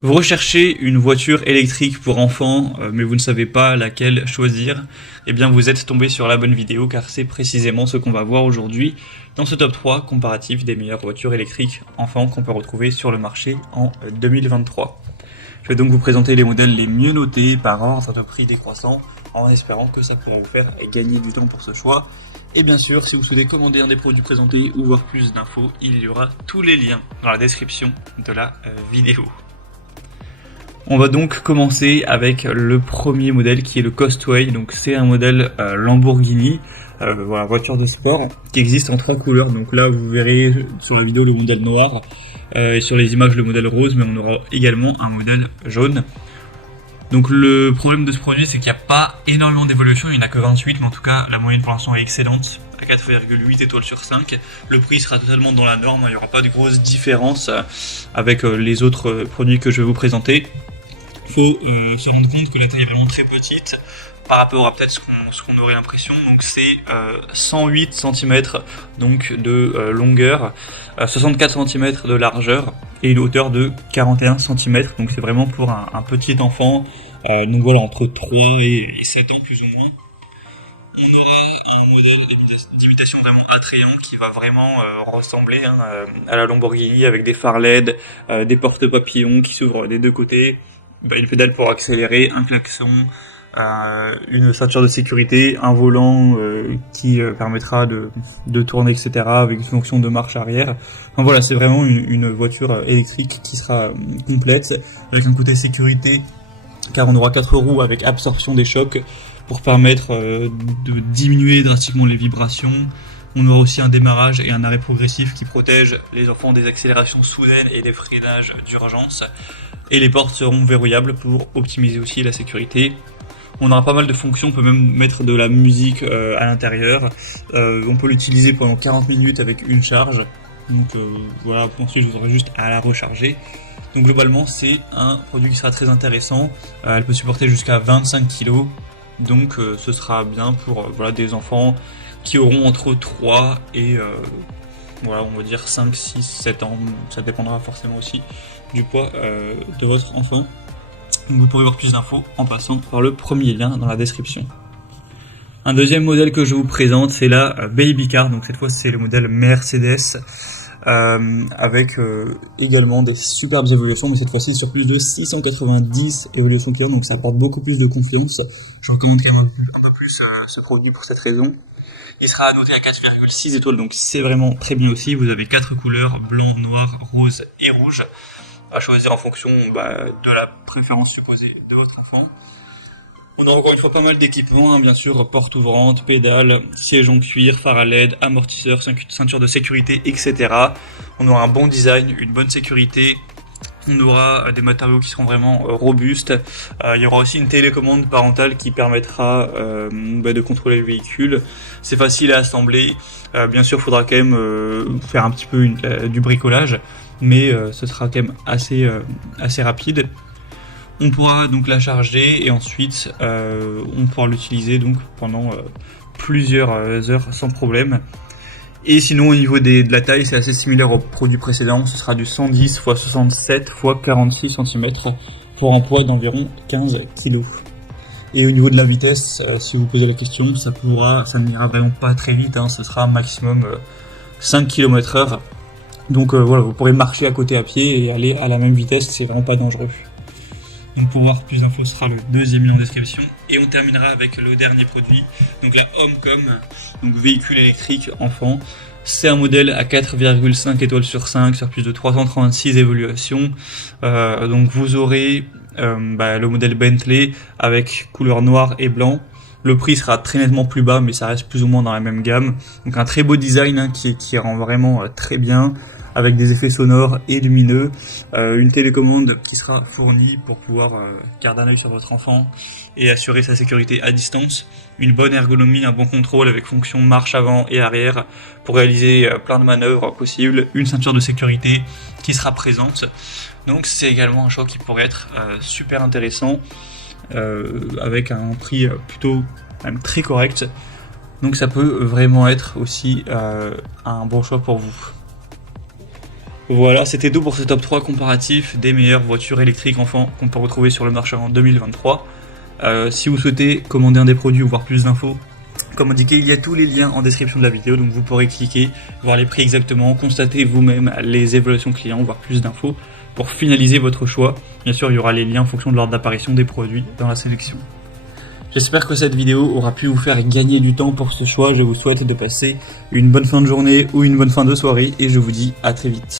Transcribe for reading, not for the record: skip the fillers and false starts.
Vous recherchez une voiture électrique pour enfants, mais vous ne savez pas laquelle choisir, eh bien vous êtes tombé sur la bonne vidéo car c'est précisément ce qu'on va voir aujourd'hui dans ce top 3 comparatif des meilleures voitures électriques enfants qu'on peut retrouver sur le marché en 2023. Je vais donc vous présenter les modèles les mieux notés par ordre de prix décroissant en espérant que ça pourra vous faire gagner du temps pour ce choix. Et bien sûr, si vous souhaitez commander un des produits présentés ou voir plus d'infos, il y aura tous les liens dans la description de la vidéo. On va donc commencer avec le premier modèle qui est le Costway. Donc c'est un modèle Lamborghini, voilà, voiture de sport qui existe en 3 couleurs. Donc là vous verrez sur la vidéo le modèle noir et sur les images le modèle rose, mais on aura également un modèle jaune. Donc le problème de ce produit, c'est qu'il n'y a pas énormément d'évolution, il n'y en a que 28, mais en tout cas la moyenne pour l'instant est excellente, à 4,8 étoiles sur 5. Le prix sera totalement dans la norme, il n'y aura pas de grosse différence avec les autres produits que je vais vous présenter. Il faut se rendre compte que la taille est vraiment très petite par rapport à peut-être ce qu'on aurait l'impression. Donc c'est 108 cm donc de longueur, 64 cm de largeur et une hauteur de 41 cm. Donc c'est vraiment pour un petit enfant, donc voilà, entre 3 et 7 ans plus ou moins. On aura un modèle d'imitation vraiment attrayant qui va vraiment ressembler à la Lamborghini, avec des phares LED, des porte-papillons qui s'ouvrent des deux côtés, une pédale pour accélérer, un klaxon, une ceinture de sécurité, un volant qui permettra de tourner, etc., avec une fonction de marche arrière. Enfin voilà, c'est vraiment une voiture électrique qui sera complète, avec un côté sécurité, car on aura 4 roues avec absorption des chocs pour permettre de diminuer drastiquement les vibrations. On aura aussi un démarrage et un arrêt progressif qui protègent les enfants des accélérations soudaines et des freinages d'urgence. Et les portes seront verrouillables pour optimiser aussi la sécurité. On aura pas mal de fonctions, on peut même mettre de la musique à l'intérieur. On peut l'utiliser pendant 40 minutes avec une charge. Donc voilà, ensuite vous aurez juste à la recharger. Donc globalement c'est un produit qui sera très intéressant. Elle peut supporter jusqu'à 25 kg. Donc ce sera bien pour voilà, des enfants qui auront entre 3 et voilà, on va dire 5, 6, 7 ans. Ça dépendra forcément aussi du poids de votre enfant. Donc vous pourrez voir plus d'infos en passant par le premier lien dans la description. Un deuxième modèle que je vous présente, c'est la Baby Car. Donc cette fois c'est le modèle Mercedes avec également des superbes évolutions, mais cette fois-ci sur plus de 690 évolutions clients, donc ça apporte beaucoup plus de confiance. Je recommande quand même un peu plus ce produit pour cette raison. Il sera noté à 4,6 étoiles, donc c'est vraiment très bien aussi. Vous avez 4 couleurs, blanc, noir, rose et rouge, à choisir en fonction de la préférence supposée de votre enfant. On aura encore une fois pas mal d'équipements, bien sûr, porte ouvrante, pédale, siège en cuir, phare à LED, amortisseur, ceinture de sécurité, etc. On aura un bon design, une bonne sécurité. On aura des matériaux qui seront vraiment robustes. Il y aura aussi une télécommande parentale qui permettra de contrôler le véhicule. C'est facile à assembler. Bien sûr, il faudra quand même faire un petit peu du bricolage, mais ce sera quand même assez rapide. On pourra donc la charger et ensuite on pourra l'utiliser donc pendant plusieurs heures sans problème. Et sinon au niveau de la taille, c'est assez similaire au produit précédent, ce sera du 110 x 67 x 46 cm pour un poids d'environ 15 kg. Et au niveau de la vitesse, si vous posez la question, ça n'ira vraiment pas très vite, ce sera maximum 5 km/h. Donc voilà, vous pourrez marcher à côté à pied et aller à la même vitesse, c'est vraiment pas dangereux. Donc pour voir plus d'infos, ce sera le deuxième lien en description. Et on terminera avec le dernier produit, donc la Homecom, donc véhicule électrique enfant. C'est un modèle à 4,5 étoiles sur 5 sur plus de 336 évaluations. Donc vous aurez le modèle Bentley avec couleur noire et blanc. Le prix sera très nettement plus bas, mais ça reste plus ou moins dans la même gamme. Donc un très beau design qui rend vraiment très bien, avec des effets sonores et lumineux, une télécommande qui sera fournie pour pouvoir garder un œil sur votre enfant et assurer sa sécurité à distance, une bonne ergonomie, un bon contrôle avec fonction marche avant et arrière pour réaliser plein de manœuvres possibles, une ceinture de sécurité qui sera présente. Donc c'est également un choix qui pourrait être super intéressant, avec un prix plutôt même très correct. Donc ça peut vraiment être aussi un bon choix pour vous. Voilà, c'était tout pour ce top 3 comparatif des meilleures voitures électriques enfants qu'on peut retrouver sur le marché en 2023. Si vous souhaitez commander un des produits ou voir plus d'infos, comme indiqué, il y a tous les liens en description de la vidéo, donc vous pourrez cliquer, voir les prix exactement, constater vous-même les évaluations clients, voir plus d'infos pour finaliser votre choix. Bien sûr, il y aura les liens en fonction de l'ordre d'apparition des produits dans la sélection. J'espère que cette vidéo aura pu vous faire gagner du temps pour ce choix. Je vous souhaite de passer une bonne fin de journée ou une bonne fin de soirée et je vous dis à très vite.